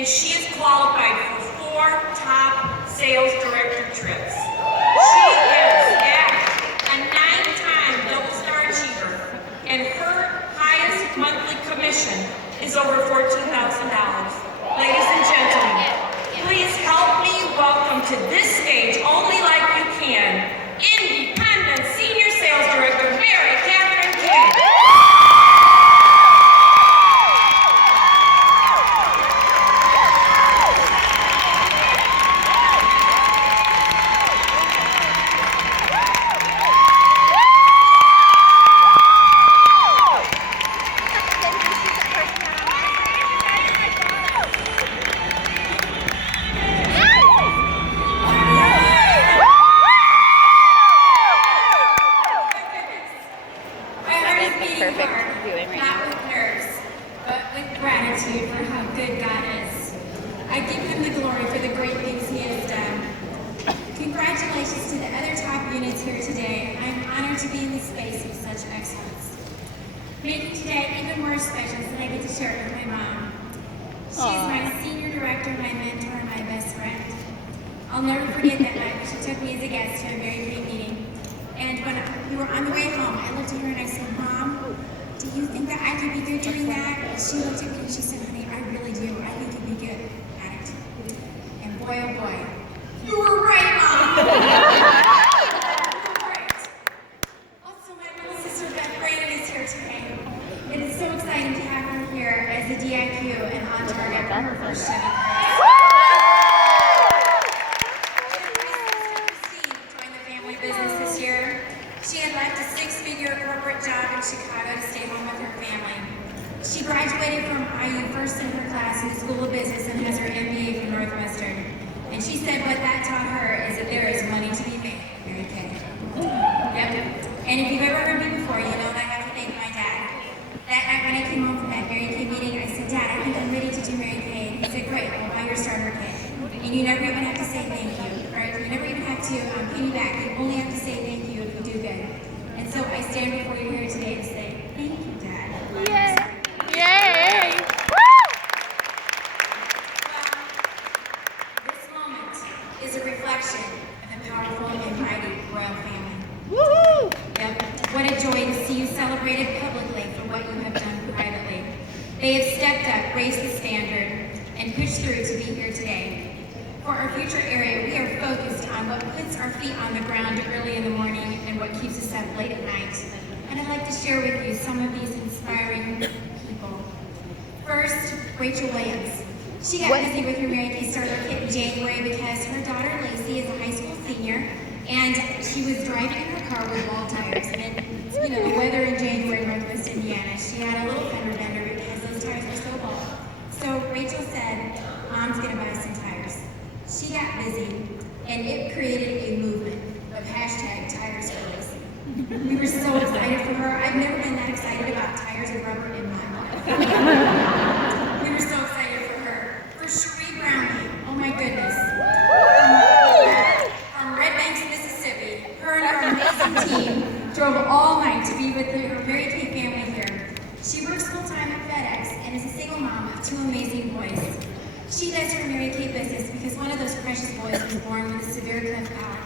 and she is qualified for 4 top sales director trips. She is, a 9-time double star achiever, and her highest monthly commission is over $14,000. Ladies and gentlemen, please help me welcome to this stage, only like you can, Independent Senior Sales Director, Kathryn King. Not with nerves, but with gratitude for how good God is. I give him the glory for the great things he has done. Congratulations to the other top units here today. I'm honored to be in this space with such excellence. Making today even more special is that I get to share it with my mom. She is my senior director, my mentor, and my best friend. I'll never forget that night she took me as a guest to a Mary Kay meeting. And when we were on the way home, I looked at her and I said, "Mom, do you think that I could be good doing that?" And she looked at me and she said, "Honey, I really do. I think you'd be good at it." And boy, oh boy, you were right, Mom! You were right. Also, my little sister, Kathryn, is here today. It is so exciting to have her here as a DIQ and on target for her first Chevy Cruze. Christine joined the family business this year. She had left a 6-figure corporate job in Chicago to stay home with her family. She graduated from IU first in her class in the School of Business and has her MBA from Northwestern. And she said what that taught her is that there is money to be made. Mary Kay. Yep. And if you've ever heard me before, you know that I have to thank my dad. That night when I came home from that Mary Kay meeting, I said, "Dad, I think I'm ready to do Mary Kay." And he said, "Great, I'll buy your starter kit. And you never even have to say thank you, right? You never even have to pay me back. You only have to say thank you if you do good." And so I stand before you here today to say, thank you, Dad. Yay! Yay! Well, this moment is a reflection of the powerful and mighty royal family. Woohoo! Yep. What a joy to see you celebrated publicly for what you have done privately. They have stepped up, raised the standard, and pushed through to be here today. For our future area, we are focused on what puts our feet on the ground early in the morning and what keeps us up late at night. And I'd like to share with you some of these inspiring people. First, Rachel Williams. She got busy with her Mary Kay starter kit in January because her daughter Lacey is a high school senior, and she was driving in her car with wall tires. And the weather in January in Northwest Indiana, she had a little fender bender because those tires were so bald. So Rachel said, "Mom's gonna buy some tires." She got busy, and it created a movement of #tires for Lacey. We were so excited for her. I've never been that excited about tires and rubber in my life. We were so excited for her. For Cherie Brownie, oh my goodness. From Red Banks, Mississippi, her and her amazing team drove all night to be with her Mary Kay family here. She works full-time at FedEx and is a single mom of 2 amazing boys. She does her Mary Kay business because one of those precious boys was born with a severe cleft palate.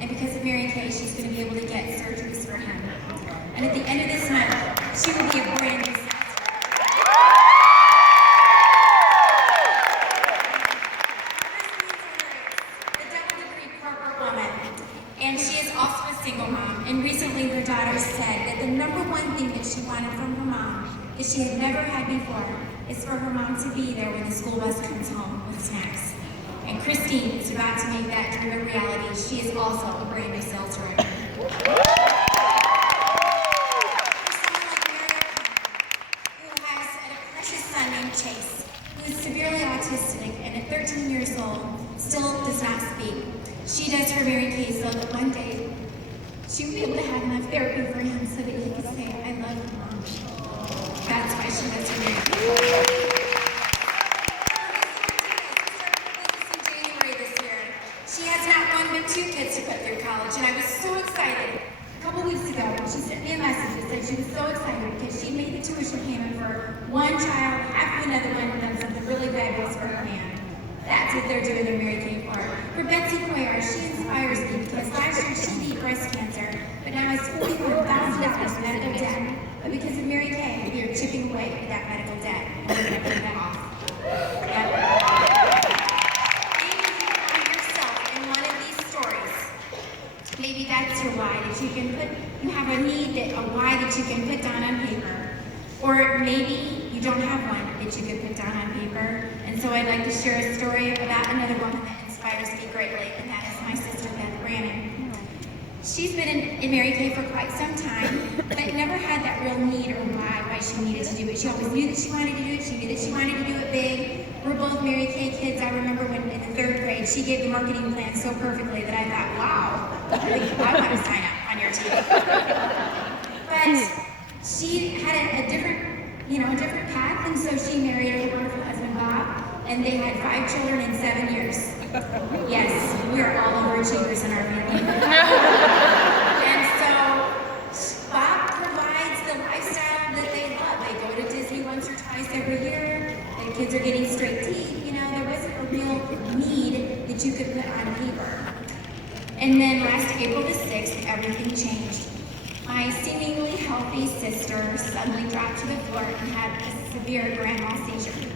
And because of Mary Kay, she's going to be able to get surgeries for him. And at the end of this month, she will be a brand new sales the double-degree corporate woman. And she is also a single mom. And recently her daughter said that the #1 thing that she wanted from her mom that she had never had before is for her mom to be there when the school bus comes home with snacks. And Christine is about to make that dream a reality. She is also a brand new sales director. For someone like Mary who has a precious son named Chase, who is severely autistic and at 13 years old still does not speak. She does her Mary Kay so that one day she will be able to have enough therapy for him so that he can say, "I love you, Mom." That's why she does her Mary Kay. She has not 1 but 2 kids to put through college, and I was so excited. A couple weeks ago, she sent me a message that said she was so excited because she made the tuition payment for one child, half of another one, and done something really fabulous for her dads that they're doing their Mary Kay for. For Betsy Cuellar, she inspires me because last year she beat breast cancer, but now has $41,000 medical debt. But because of Mary Kay, we are chipping away at that medical debt, and we're going to pay that off. Yep. Maybe you find yourself in one of these stories. Maybe that's your why that you can put, you have a need, a why that you can put down on paper. Or maybe you don't have one that you could put down on paper. And so I'd like to share a story about another woman that inspires me greatly, and that is my sister, Beth Brannon. She's been in Mary Kay for quite some time, but never had that real need or why she needed to do it. She always knew that she wanted to do it. She knew that she wanted to do it big. We're both Mary Kay kids. I remember when in the 3rd grade, she gave the marketing plan so perfectly that I thought, wow, I want to sign up on your team. But she had a different path, and so she married her wonderful husband, Bob, and they had 5 children in 7 years. Yes, we are all overachievers in our family. And so Bob provides the lifestyle that they love. They go to Disney once or twice every year. The kids are getting straight teeth. There wasn't a real need that you could put on paper. And then last April the 6th, everything changed. My seemingly healthy sister suddenly dropped to the floor and had a severe grand mal seizure.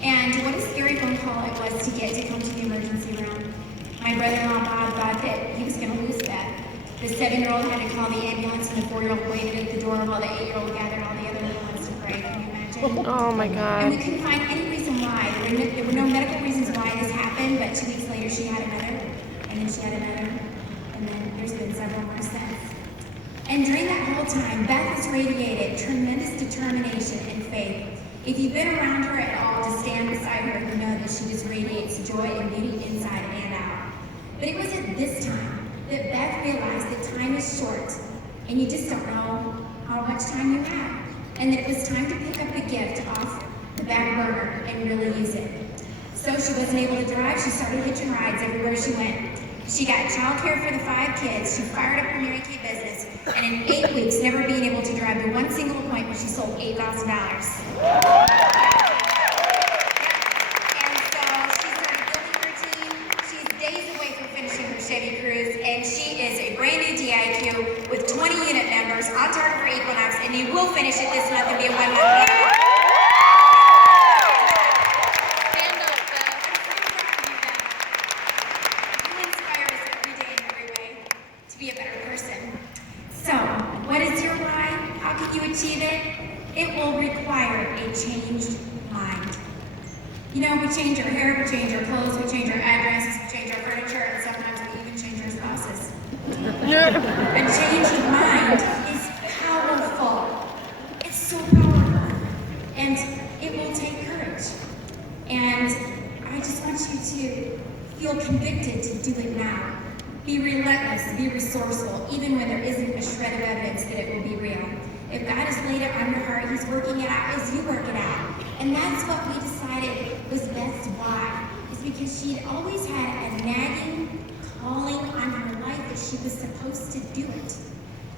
And what a scary phone call it was to get to come to the emergency room. My brother-in-law Bob thought that he was going to lose Beth. The 7-year-old had to call the ambulance, and the 4-year-old waited at the door while the 8-year-old gathered all the other little ones to pray. Can you imagine? Oh my God. And we couldn't find any reason why. There were no medical reasons why this happened, but 2 weeks later she had another, and then she had another, and then there's been several more since. And during that whole time, Beth has radiated tremendous determination and faith. If you've been around her at all, to stand beside her, you know that she just radiates joy and beauty inside and out. But it was at this time that Beth realized that time is short, and you just don't know how much time you have, and that it was time to pick up the gift off the back burner and really use it. So she wasn't able to drive. She started hitching rides everywhere she went. She got childcare for the 5 kids. She fired up her Mary Kay business, and in 8 weeks, never being able to drive to one single appointment, she sold $8,000. And so she started building her team. She's days away from finishing her Chevy Cruze, and she is a brand new DIQ with 20 unit numbers on target for Equinox, and you will finish it this month and be a 1 month now. Be a better person. So, what is your why? How can you achieve it? It will require a changed mind. We change our hair, we change our clothes, we change our addresses, we change our furniture, and sometimes we even change our spouses. A changed mind is powerful. It's so powerful. And it will take courage. And I just want you to feel convicted to do it now. Be relentless, be resourceful, even when there isn't a shred of evidence that it will be real. If God has laid it on your heart, He's working it out as you work it out. And that's what we decided was Beth's why, is because she'd always had a nagging calling on her life that she was supposed to do it.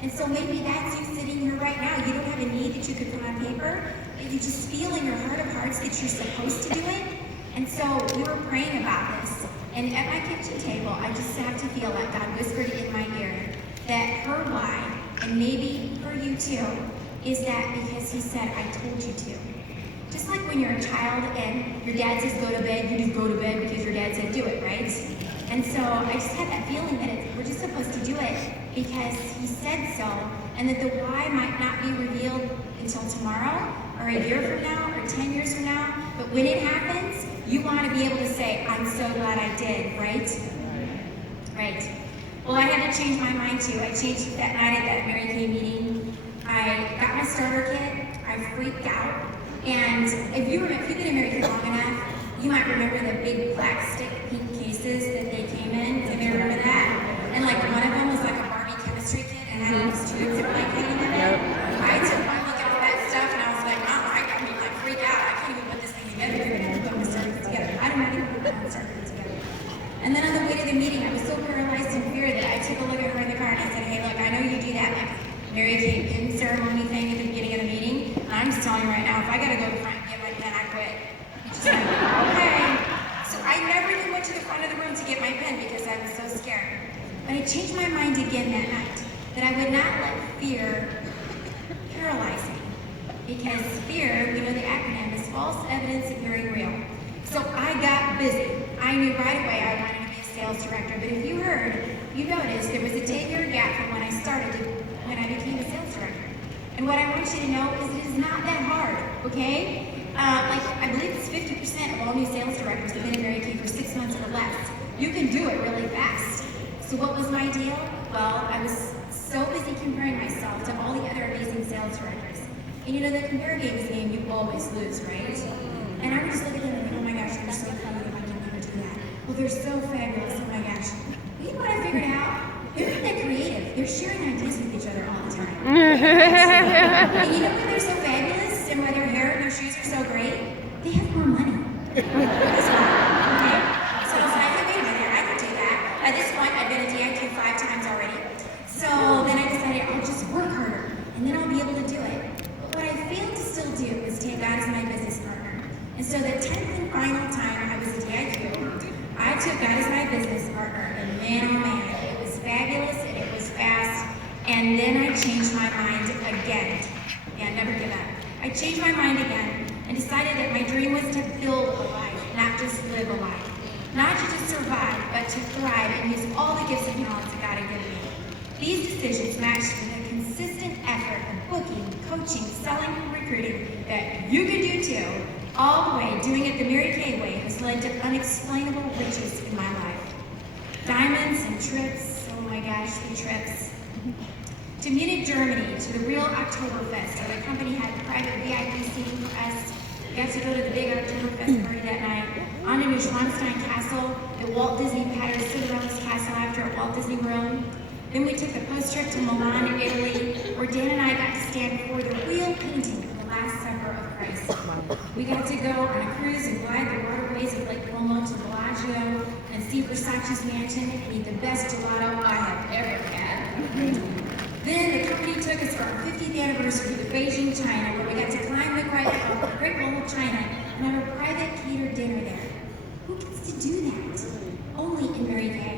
And so maybe that's you sitting here right now. You don't have a need that you could put on paper, but you just feel in your heart of hearts that you're supposed to do it. And so we were praying about this. And at my kitchen table, I just have to feel like God whispered in my ear that her why, and maybe for you too, is that because He said, I told you to. Just like when you're a child and your dad says go to bed, you just go to bed because your dad said do it, right? And so I just had that feeling that we're just supposed to do it because He said so, and that the why might not be revealed until tomorrow, or a year from now, or 10 years from now, but when it happens, you want to be able to say, I'm so glad I did, right? Right. Well, I had to change my mind too. I changed it that night at that Mary Kay meeting. I got my starter kit. I freaked out. And if you've been in Mary Kay long enough, you might remember the big plastic pink cases that they came in. Does anybody remember that? And like one of them was like a Barbie chemistry kit and had all these tubes that were like hanging in it. I took one look at all that stuff and I was like, oh, I got me like freak out. I can't even put this thing together. I don't know how to start it together. And then on the way to the meeting, I was so paralyzed in fear that I took a look at her in the car and I said, hey, look, I know you do that like Mary Kay pin ceremony thing at the beginning of the meeting. And I'm just telling you right now, if I gotta go to the front and get my pen, I quit. She's like, okay. So I never But I changed my mind again that night, that I would not let fear paralyze me. Because fear, we know the acronym, is false evidence appearing real. So I got busy. I knew right away I wanted to be a sales director, but if you heard, you noticed there was a 10-year gap from when I started to when I became a sales director. And what I want you to know is it is not that hard, okay? I believe it's 50% of all new sales directors have been in Mary Kay for 6 months or less. You can do it really fast. So what was my deal? Well, I was so busy comparing myself to all the other amazing sales directors. And you know, the compare game is a game you always lose, right? And I would just look at them and think, oh my gosh, they're so funny, I can never do that. Well, they're so fabulous, oh my gosh. But you know what I figured out? They're not that creative. They're sharing ideas with each other all the time. And you know why they're so fabulous and why their hair and their shoes are so great? They have more money. Okay? So I was like, hey, wait a minute, I can do that. At this point, I've been a DIQ 5 times already. So then I decided I'll just work harder, and then I'll be able to do it. But what I failed to still do is take God as my business partner. And so the 10th and final time I was a DIQ, I took God as my business partner, and man, oh man, it was fabulous and it was fast. And then I changed my mind again. Yeah, never give up. I changed my mind again and decided that my dream was to build a life, not just live a life. Not to just survive, but to thrive and use all the gifts and talents that God had given me. These decisions matched with a consistent effort of booking, coaching, selling, and recruiting that you can do too, all the way doing it the Mary Kay way has led to unexplainable riches in my life. Diamonds and trips, oh my gosh, the trips. To Munich, Germany, to the real Oktoberfest, where the company had private VIP seating for us. We got to go to the big Oktoberfest party that night. On to Neuschwanstein Castle, the Walt Disney patterned Cinderella's castle after at Walt Disney World. Then we took a post trip to Milan, Italy, where Dan and I got to stand before the real painting of the Last Supper of Christ. We got to go on a cruise and glide the waterways of Lake Como to Bellagio and see Versace's mansion and eat the best gelato I have ever had. Then the company took us for our 50th anniversary to Beijing, China, where we got to climb the Great Wall of China and have a private catered dinner there. Who gets to do that? Only in Mary Kay.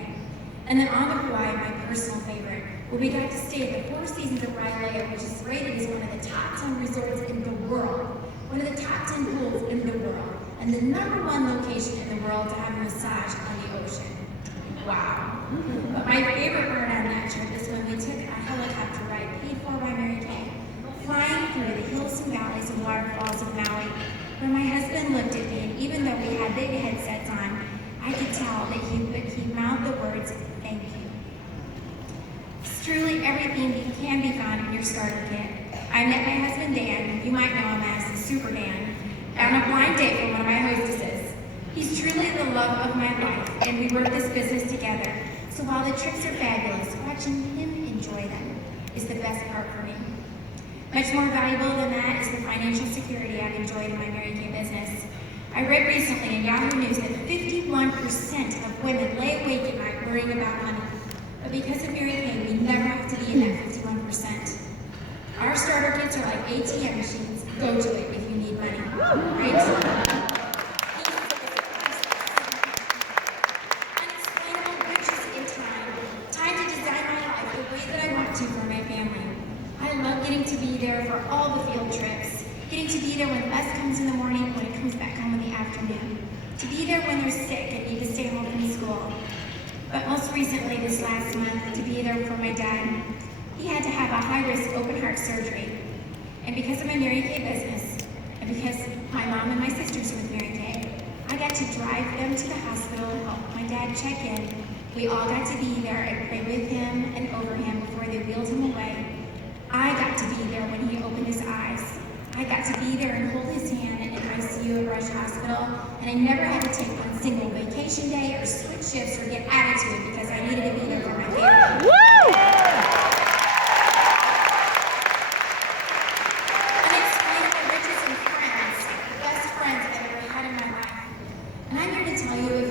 And then on to Hawaii, my personal favorite, where we got to stay at the Four Seasons of Wailea, which is rated as one of the top 10 resorts in the world, one of the top 10 pools in the world, and the #1 location in the world to have a massage on the ocean. Wow. But my favorite part on that trip is when we took a helicopter ride paid for by Mary Kay, flying through the hills and valleys and waterfalls of Maui, where my husband looked at me, and even though we had big headsets on, I could tell that he mouthed the words, thank you. It's truly everything can be found in your starter kit. I met my husband Dan, you might know him as the Super Dan, on a blind date from one of my hostesses. He's truly the love of my life, and we work this business together. So while the trips are fabulous, watching him enjoy them is the best part for me. Much more valuable than that is the financial security I've enjoyed in my Mary Kay business. I read recently in Yahoo News that 51% of women lay awake at night worrying about money. But because of Mary Kay, we never have to be in that 51%. Our starter kits are like ATM machines. Go to it if you need money, right? There for all the field trips, getting to be there when the bus comes in the morning, when it comes back home in the afternoon, to be there when they're sick and need to stay home from school. But most recently, this last month, to be there for my dad. He had to have a high-risk open heart surgery. And because of my Mary Kay business, and because my mom and my sisters are with Mary Kay, I got to drive them to the hospital, help my dad check in. We all got to be there and pray with him and over him before they wheeled him away. I got to be there when he opened his eyes. I got to be there and hold his hand in ICU at Rush Hospital, and I never had to take one single vacation day or switch shifts or get attitude because I needed to be there for my family. Unexplainable riches and friends, the best friends I've ever had in my life. And I'm here to tell you, if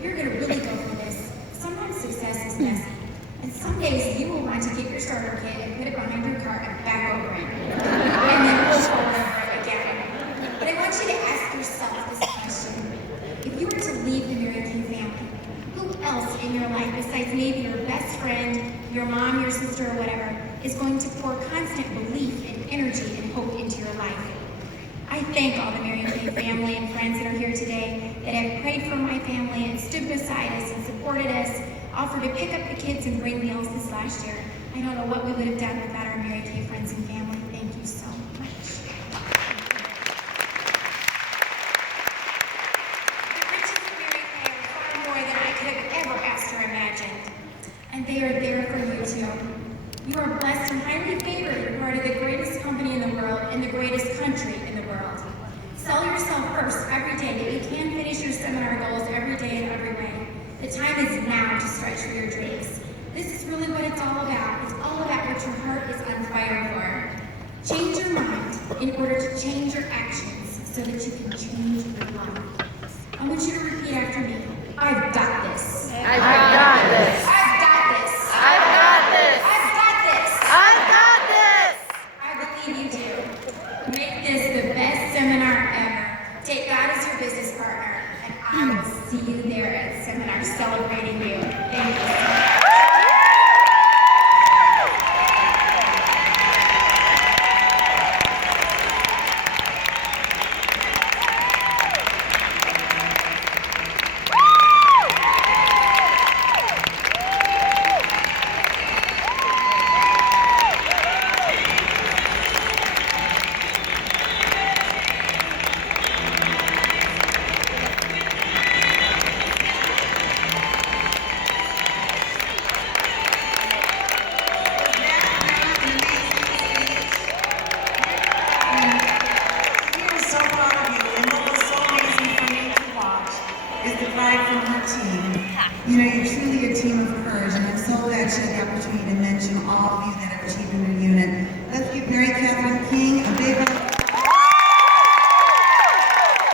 you're going to really go for this, sometimes success is messy. And some days you will want to get your starter kit and put it behind your car and back over it. And then push over it again. But I want you to ask yourself this question. If you were to leave the Mary King family, who else in your life besides maybe your best is going to pour constant belief and energy and hope into your life. I thank all the Marion Kay family and friends that are here today that have prayed for my family and stood beside us and supported us, offered to pick up the kids and bring meals this last year. I don't know what we would have done without our Marion Kay friends and family. Thank you so much. The riches of Marion Kay are far more than I could have ever asked or imagined. And they are there for you too. You are blessed and highly favored. You're part of the greatest company in the world and the greatest country in the world. Sell yourself first every day that you can finish your seminar goals every day in every way. The time is now to stretch for your dreams. This is really what it's all about. It's all about what your heart is on fire for. Change your mind in order to change your actions so that you can change your life. I want you to repeat after me. I've got this. I've got this. I've got this. I've got this. I've got this. I've got this. I believe you do. Make this the best seminar ever. Take God as your business partner, and I will see you there at seminar celebrating you. Thank you so much. You know, you're truly a team of courage, and I'm so glad she had the opportunity to mention all of you that have achieved in your unit. Let's give Mary Kathryn King